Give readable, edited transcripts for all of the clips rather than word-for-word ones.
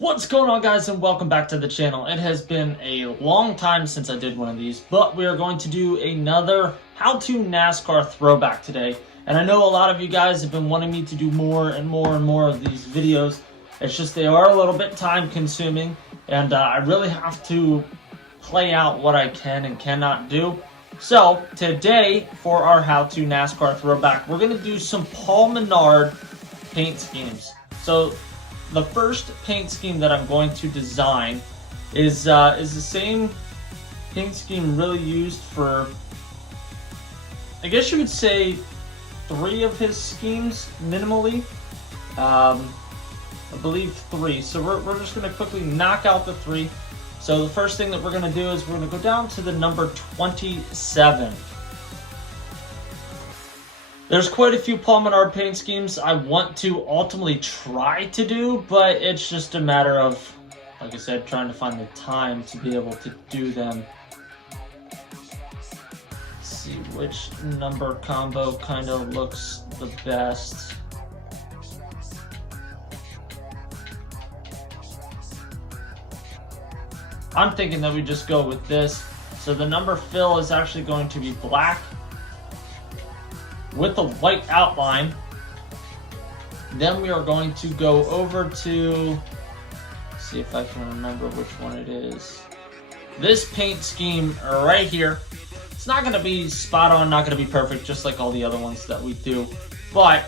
What's going on, guys, and welcome back to the channel. It has been a long time since I did one of these, but we are going to do another how-to NASCAR throwback today. And I know a lot of you guys have been wanting me to do more and more and more of these videos. It's just they are a little bit time consuming, and I really have to play out what I can and cannot do. So today, for our how-to NASCAR throwback, we're going to do some Paul Menard paint schemes. So the first paint scheme that I'm going to design is the same paint scheme really used for, I guess you would say, 3 of his schemes minimally. I believe 3. So we're just going to quickly knock out the 3. So the first thing that we're going to do is we're going to go down to the number 27. There's quite a few Paul Menard paint schemes I want to ultimately try to do, but it's just a matter of, like I said, trying to find the time to be able to do them. Let's see which number combo kind of looks the best. I'm thinking that we just go with this. So the number fill is actually going to be black with a white outline. Then we are going to go over to, see if I can remember which one it is. This paint scheme right here. It's not going to be spot on, not going to be perfect, just like all the other ones that we do. But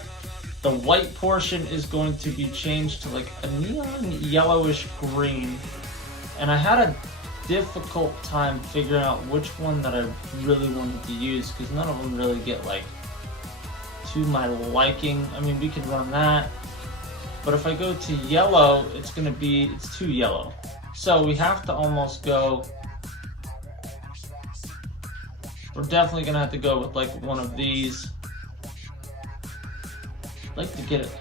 the white portion is going to be changed to like a neon yellowish green. And I had a difficult time figuring out which one that I really wanted to use, because none of them really get like to my liking. I mean, we could run that, but if I go to yellow, it's too yellow. So we have to almost go, we're definitely gonna have to go with like one of these. I'd like to get it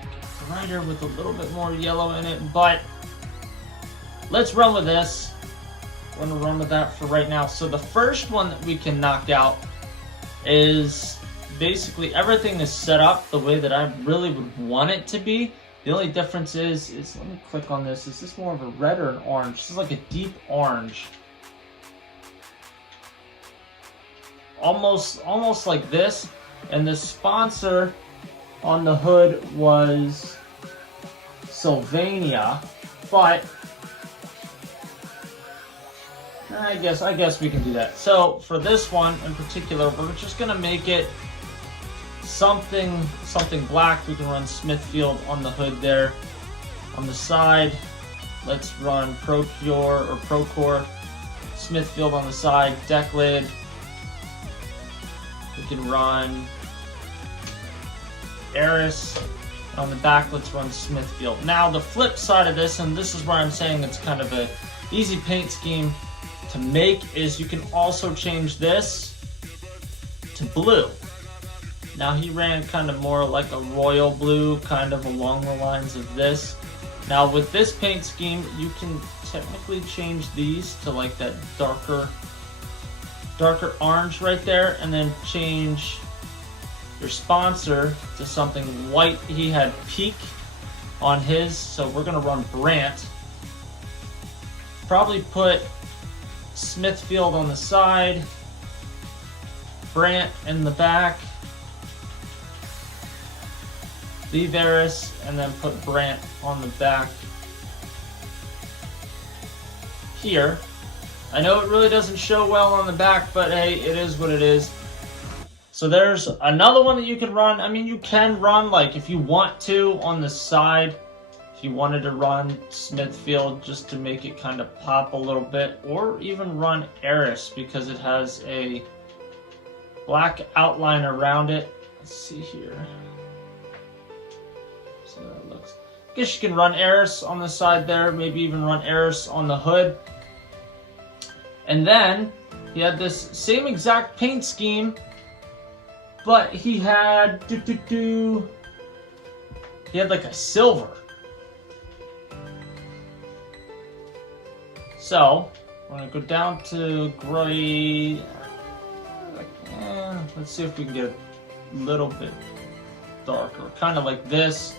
brighter with a little bit more yellow in it, but let's run with this. We're gonna run with that for right now. So the first one that we can knock out is basically everything is set up the way that I really would want it to be. The only difference is let me click on this. Is this more of a red or an orange? This is like a deep orange. Almost like this. And the sponsor on the hood was Sylvania, but I guess we can do that. So for this one in particular, we're just gonna make it something black. We can run Smithfield on the hood there. On the side, let's run Procure or Procore. Smithfield on the side, deck lid. We can run Eris. On the back, let's run Smithfield. Now the flip side of this, and this is where I'm saying it's kind of a easy paint scheme to make, is you can also change this to blue. Now he ran kind of more like a royal blue, kind of along the lines of this. Now with this paint scheme, you can technically change these to like that darker orange right there, and then change your sponsor to something white. He had Peak on his, so we're gonna run Brant. Probably put Smithfield on the side, Brant in the back, leave Eris, and then put Brant on the back here. I know it really doesn't show well on the back, but hey, it is what it is. So there's another one that you can run. I mean, you can run, like, if you want to, on the side, if you wanted to run Smithfield just to make it kind of pop a little bit, or even run Eris because it has a black outline around it. Let's see here. So that looks, I guess you can run Eris on the side there, maybe even run Eris on the hood. And then he had this same exact paint scheme, but he had he had like a silver. So we're gonna go down to gray. Let's see if we can get a little bit darker, kind of like this.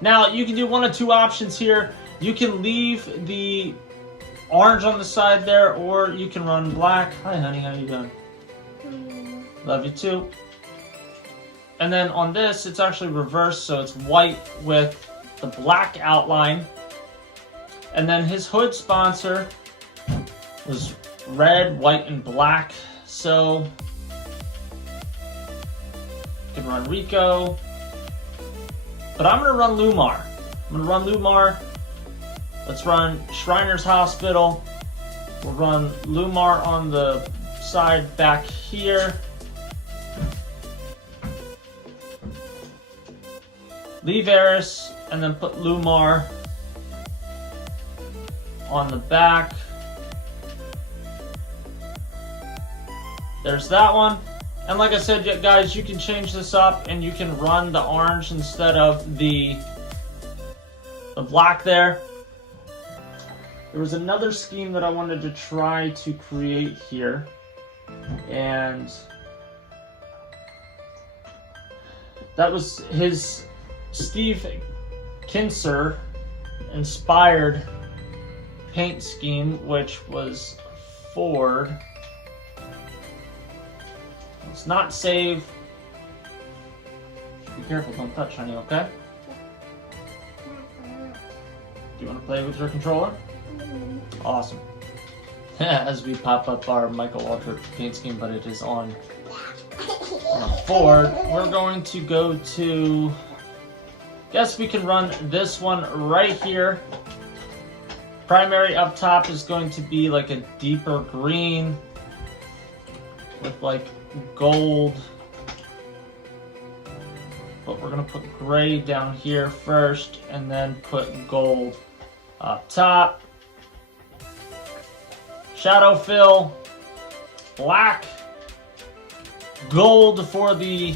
Now, you can do one of two options here. You can leave the orange on the side there, or you can run black. Hi, honey. How you doing? Love you too. And then on this, it's actually reversed, so it's white with the black outline. And then his hood sponsor was red, white, and black. So you can run Rico. But I'm going to run Lumar. I'm going to run Lumar. Let's run Shriners Hospital. We'll run Lumar on the side back here. Leave Eris, and then put Lumar on the back. There's that one. And like I said, guys, you can change this up and you can run the orange instead of the black there. There was another scheme that I wanted to try to create here. And that was his Steve Kinser inspired paint scheme, which was Ford. Let's not save. Be careful, don't touch, honey, okay? Do you want to play with your controller? Awesome. As we pop up our Michael Waltrip paint scheme, but it is on a Ford, we're going to go to, guess we can run this one right here. Primary up top is going to be like a deeper green with like gold, but we're going to put gray down here first and then put gold up top. Shadow fill, black, gold for the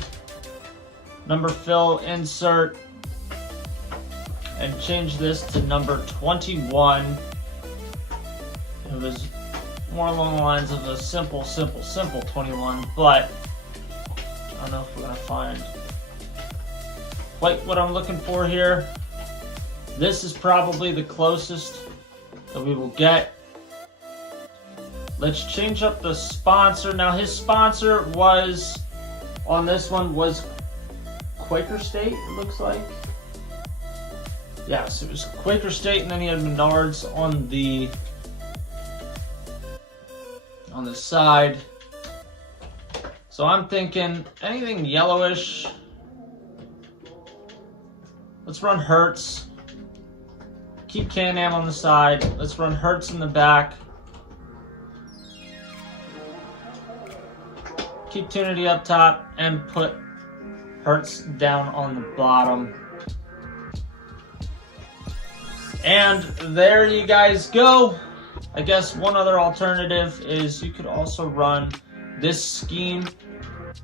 number fill insert, and change this to number 21. It was more along the lines of a simple 21, but I don't know if we're gonna find quite what I'm looking for here. This is probably the closest that we will get. Let's change up the sponsor. Now his sponsor was, on this one, was Quaker State, it looks like. Yes, it was Quaker State, and then he had Menards on the side. So I'm thinking anything yellowish. Let's run Hertz. Keep Can-Am on the side. Let's run Hertz in the back. Keep Tunity up top and put Hertz down on the bottom. And there you guys go. I guess one other alternative is you could also run this scheme,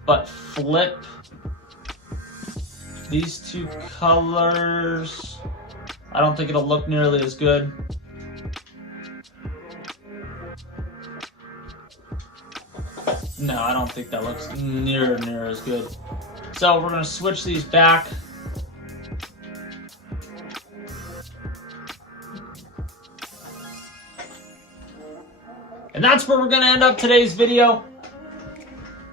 but flip these two colors. I don't think it'll look nearly as good. No, I don't think that looks near as good. So we're gonna switch these back. And that's where we're going to end up today's video.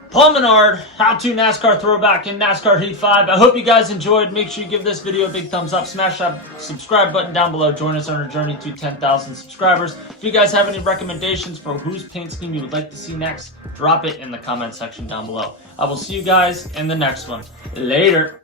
Paul Menard, How to NASCAR Throwback in NASCAR Heat 5. I hope you guys enjoyed. Make sure you give this video a big thumbs up. Smash that subscribe button down below. Join us on our journey to 10,000 subscribers. If you guys have any recommendations for whose paint scheme you would like to see next, drop it in the comment section down below. I will see you guys in the next one. Later.